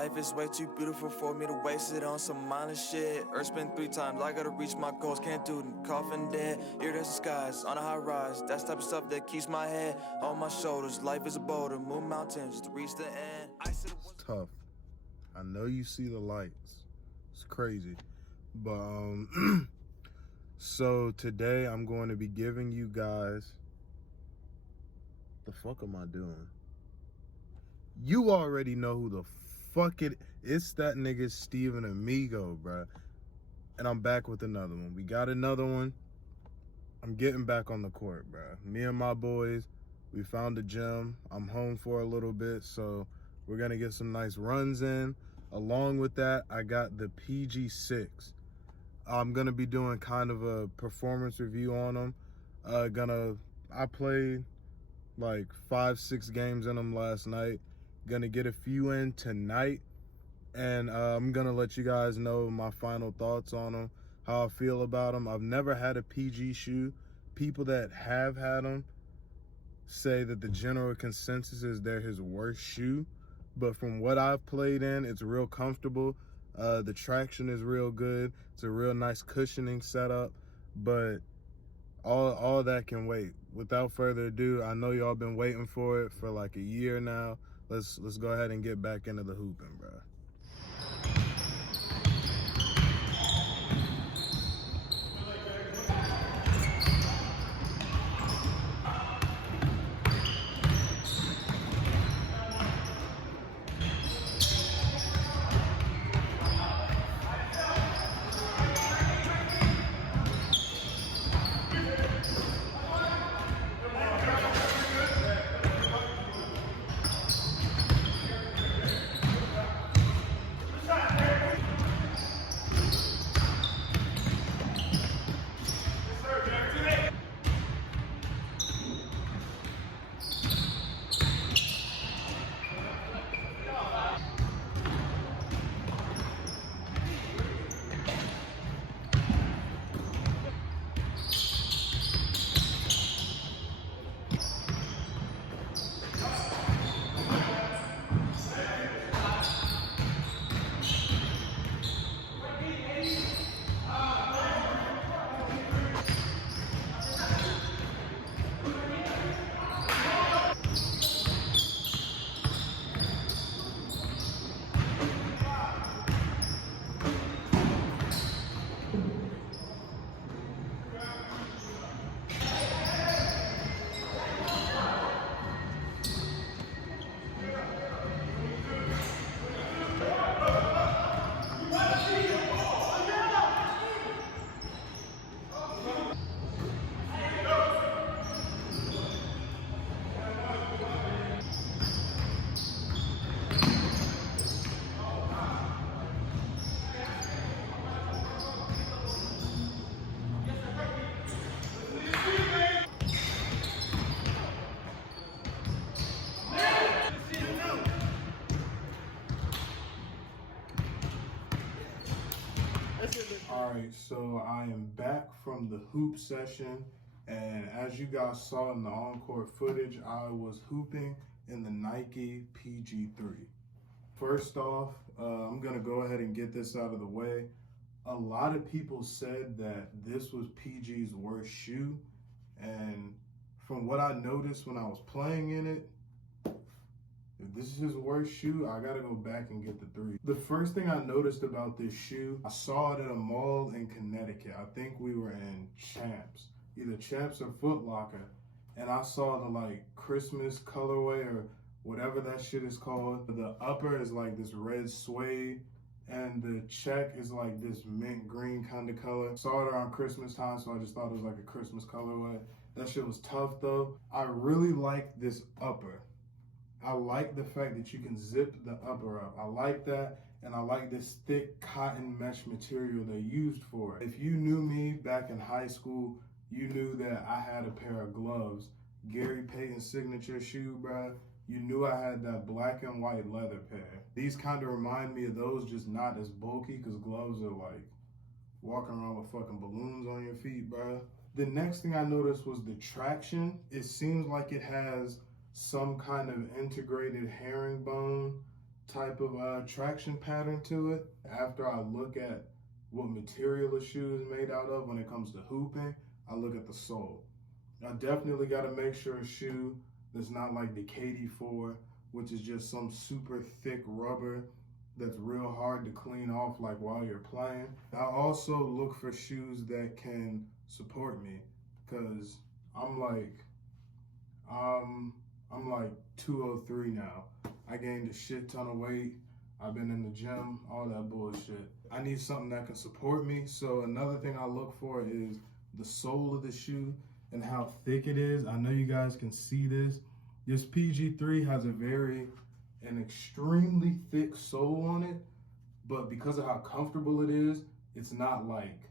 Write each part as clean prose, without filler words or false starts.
Life is way too beautiful for me to waste it on some mindless shit. Earth spin 3 times, I gotta reach my goals, can't do it, coffin dead. Iridescent skies, on a high rise, that's type of stuff that keeps my head on my shoulders. Life is a boulder, move mountains to reach the end. It's tough. I know you see the lights. It's crazy. But, so today I'm going to be giving you guys, the fuck am I doing? You already know who the fuck it's that nigga Steven Amigo, bruh. And I'm back with another one. We got another one. I'm getting back on the court, bruh. Me and my boys, we found a gym. I'm home for a little bit, so we're gonna get some nice runs in. Along with that, I got the PG6. I'm gonna be doing kind of a performance review on them. I played like 5-6 games in them last night. Gonna get a few in tonight, and I'm gonna let you guys know my final thoughts on them, how I feel about them. I've never had a PG shoe. People that have had them say that the general consensus is they're his worst shoe, but from what I've played in, it's real comfortable. The traction is real good. It's a real nice cushioning setup, but all that can wait. Without further ado, I know y'all been waiting for it for like a year now. Let's go ahead and get back into the hooping, bro. All right, so I am back from the hoop session, and as you guys saw in the encore footage, I was hooping in the Nike PG3. First off, I'm gonna go ahead and get this out of the way. A lot of people said that this was PG's worst shoe, and from what I noticed when I was playing in it, if this is his worst shoe, I gotta go back and get the 3. The first thing I noticed about this shoe, I saw it at a mall in Connecticut. I think we were in Champs, either Champs or Foot Locker, and I saw the like Christmas colorway or whatever that shit is called. The upper is like this red suede, and the check is like this mint green kind of color. Saw it around Christmas time, so I just thought it was like a Christmas colorway. That shit was tough though. I really like this upper. I like the fact that you can zip the upper up. I like that, and I like this thick cotton mesh material they used for it. If you knew me back in high school, you knew that I had a pair of gloves. Gary Payton's signature shoe, bruh. You knew I had that black and white leather pair. These kind of remind me of those, just not as bulky, because gloves are like walking around with fucking balloons on your feet, bruh. The next thing I noticed was the traction. It seems like it has some kind of integrated herringbone type of traction pattern to it. After I look at what material a shoe is made out of when it comes to hooping, I look at the sole. I definitely got to make sure a shoe that's not like the KD4, which is just some super thick rubber that's real hard to clean off like while you're playing. I also look for shoes that can support me, because I'm like 203 now. I gained a shit ton of weight. I've been in the gym, all that bullshit. I need something that can support me. So another thing I look for is the sole of the shoe and how thick it is. I know you guys can see this. This PG3 has an extremely thick sole on it, but because of how comfortable it is, it's not like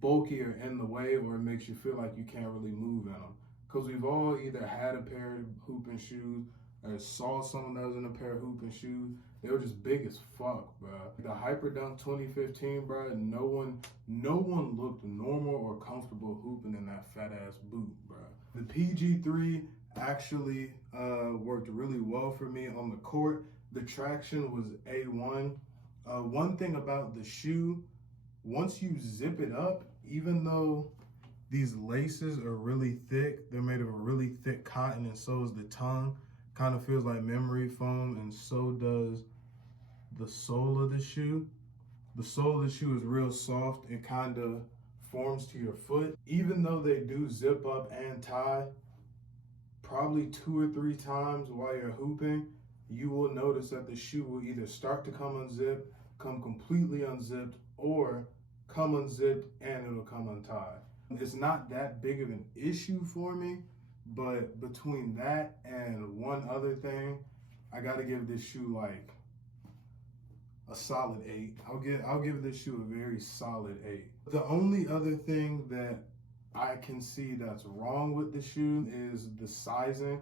bulky or in the way, or it makes you feel like you can't really move in them. Because we've all either had a pair of hooping shoes or saw someone that was in a pair of hooping shoes. They were just big as fuck, bro. The Hyperdunk 2015, bro, no one looked normal or comfortable hooping in that fat ass boot, bro. The PG3 actually worked really well for me on the court. The traction was A1. One thing about the shoe, once you zip it up, even though these laces are really thick, they're made of a really thick cotton, and so is the tongue. Kind of feels like memory foam, and so does the sole of the shoe. The sole of the shoe is real soft. It kind of forms to your foot. Even though they do zip up and tie, probably 2 or 3 times while you're hooping, you will notice that the shoe will either start to come unzipped, come completely unzipped, or come unzipped and it'll come untied. It's not that big of an issue for me, but between that and one other thing, I gotta give this shoe like a solid 8. I'll give this shoe a very solid 8. The only other thing that I can see that's wrong with the shoe is the sizing.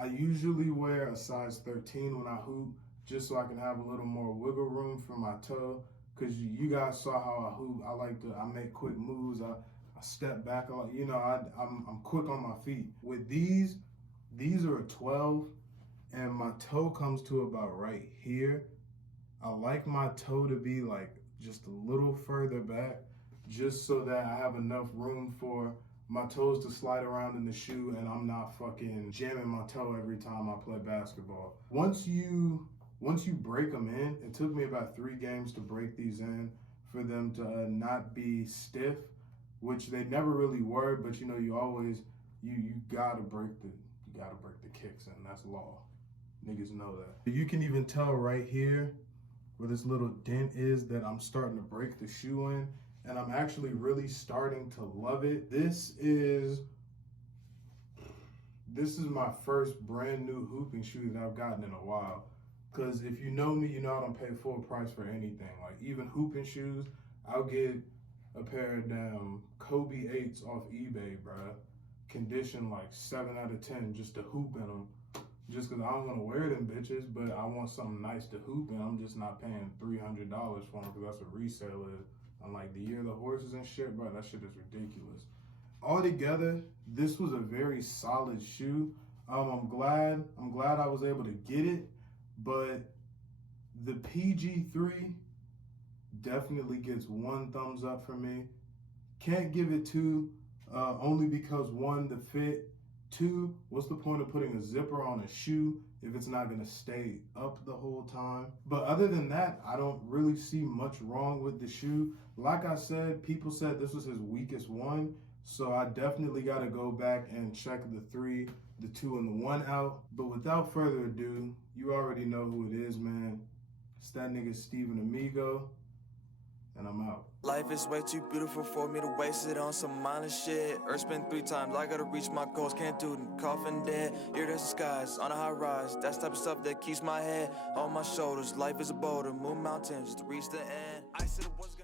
I usually wear a size 13 when I hoop, just so I can have a little more wiggle room for my toe. Cause you guys saw how I hoop. I make quick moves. I step back a lot. You know, I'm quick on my feet. With these are a 12, and my toe comes to about right here. I like my toe to be like just a little further back, just so that I have enough room for my toes to slide around in the shoe and I'm not fucking jamming my toe every time I play basketball. Once you break them in, it took me about 3 games to break these in for them to not be stiff, which they never really were, but you know, you gotta break the kicks in. That's law. Niggas know that. You can even tell right here where this little dent is that I'm starting to break the shoe in, and I'm actually really starting to love it. This is my first brand new hooping shoe that I've gotten in a while. Cause if you know me, you know I don't pay full price for anything. Like even hooping shoes, I'll get a pair of damn Kobe 8s off eBay, bruh. Condition like 7 out of 10 just to hoop in them. Just cause I don't want to wear them bitches, but I want something nice to hoop in. I'm just not paying $300 for them because that's what resale is. And like the Year of the Horses and shit, bro, that shit is ridiculous. Altogether, this was a very solid shoe. I'm glad I was able to get it, but the PG3 definitely gets 1 thumbs up for me. Can't give it 2, only because 1, the fit. 2, what's the point of putting a zipper on a shoe if it's not gonna stay up the whole time? But other than that, I don't really see much wrong with the shoe. Like I said, people said this was his weakest one, so I definitely gotta go back and check the 3, the 2, and the 1 out. But without further ado, you already know who it is, man. It's that nigga Steven Amigo, and I'm out. Life is way too beautiful for me to waste it on some mindless shit. Earth spin 3 times, I gotta reach my goals. Can't do it, coffin dead. Iridescent skies on a high rise. That's the type of stuff that keeps my head on my shoulders. Life is a boulder, move mountains to reach the end. I said it was